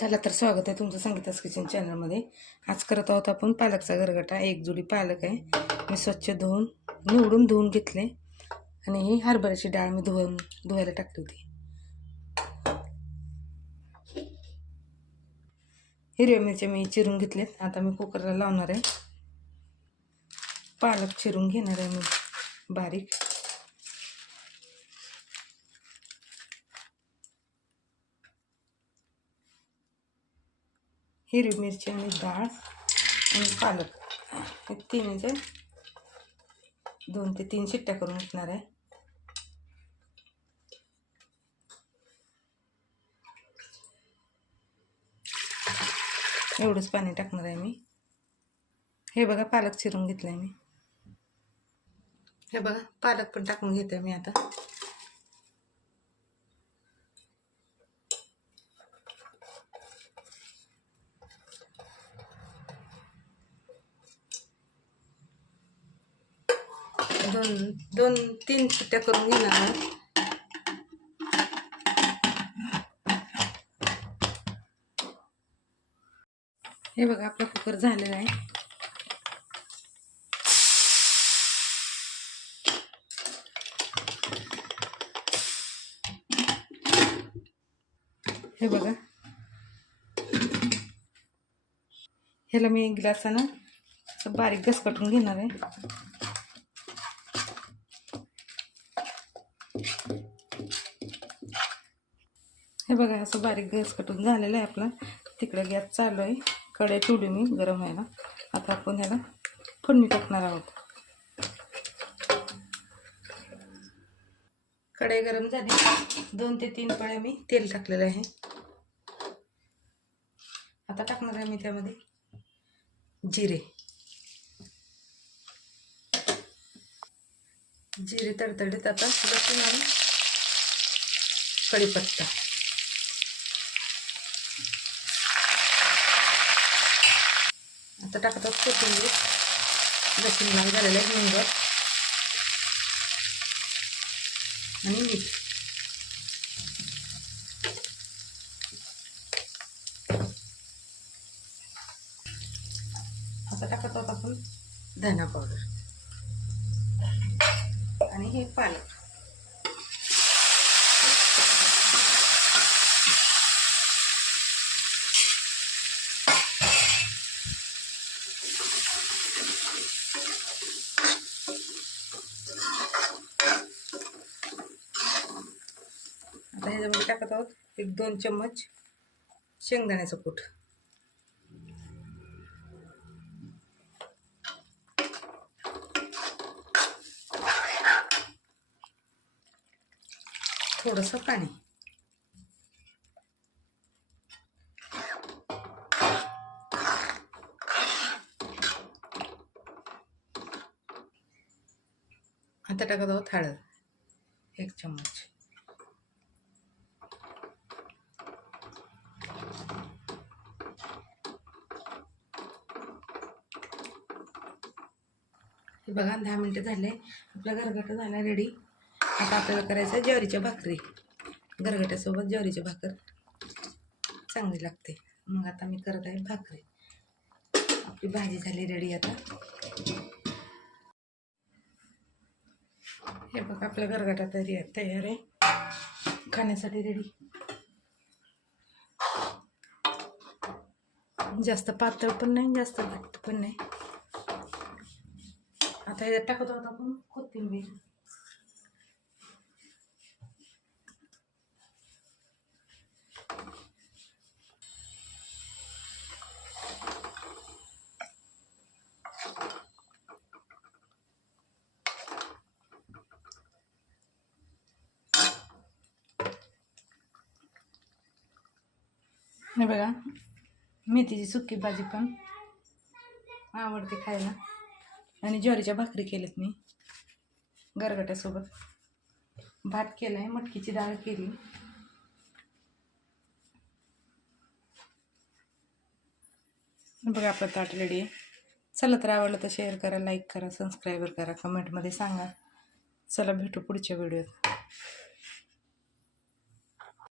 चला तर स्वागत आहे तुमचं संगीतास किचन चॅनलमध्ये. आज करत आहोत आपण पालकचा गरगटा. एक जुडी पालक आहे. मी स्वच्छ धुवून निवडून धुवून घेतले. आणि ही हरभऱ्याची डाळ मी धुवून धुवायला टाकली होती. हिरव्या मिरच्या मी चिरून घेतल्यात. आता मी कुकरला लावणार आहे. पालक चिरून घेणार आहे मी. बारीक. हिरवी मिरची आणि डाळ आणि पालक. हे तिन्हीचे दोन ते तीन शिट्ट्या करून घेणार आहे. एवढंच पाणी टाकणार आहे मी. हे बघा पालक चिरून घेतलं आहे मी. हे बघा पालक पण टाकून घेते मी आता. दोन दोन तीन सुट्ट्या करून घेणार. हे बघा आपला कुकर झालेला आहे. हे बघा. ह्याला मी ग्लासानं असं बारीक घस कटून घेणार आहे. हे बघा असं बारीक गॅस कटून झालेलं आहे आपला. तिकडे गॅस चालू आहे. कढई ठेवली मी गरम व्हायला. आता आपण ह्याला फोडणी टाकणार आहोत. कढई गरम झाली. दोन ते तीन पळ्या मी तेल टाकलेलं आहे. आता टाकणार आहे मी त्यामध्ये जिरे. जिरे तडतडीत आता लसूण आणि कढीपत्ता. आता टाकतात कोथिंबीर. लसूण लाल झालेलं आहे हिंग आणि मीठ. आता टाकत आहोत आपण धना पावडर आणि हे पालक. आता ह्याच्यामध्ये टाकत आहोत एक दोन चम्मच शेंगदाण्याचं कूट. थोडंसं पाणी. आता टाकत आहोत हळद एक चम्मच. हे बघा दहा मिनटं झाले. आपला गरगटा झाला रेडी आता आपल्याला करायचं ज्वारीच्या भाकरी. गरगट्यासोबत ज्वारीची भाकर चांगली लागते. मग आता मी करत आहे भाकरी. आपली भाजी झाली रेडी आता. हे बघा आपला गरगटा तरी तयार आहे. खाण्यासाठी रेडी जास्त पातळ पण नाही जास्त घट्ट पण नाही. आता ह्याच्यात टाकत आहोत आपण कोथिंबीर हे बघा मेथीची सुकी भाजी पण आवडते खायला आणि ज्वारीच्या भाकरी केल्यात मी. गरगट्यासोबत. भात केला आहे मटकीची डाळ केली. बघा आपलं ताट रेडी आहे. चला तर आवडलं तर शेअर करा लाईक करा सबस्क्राईबर करा कमेंटमध्ये सांगा. चला भेटू पुढच्या व्हिडिओत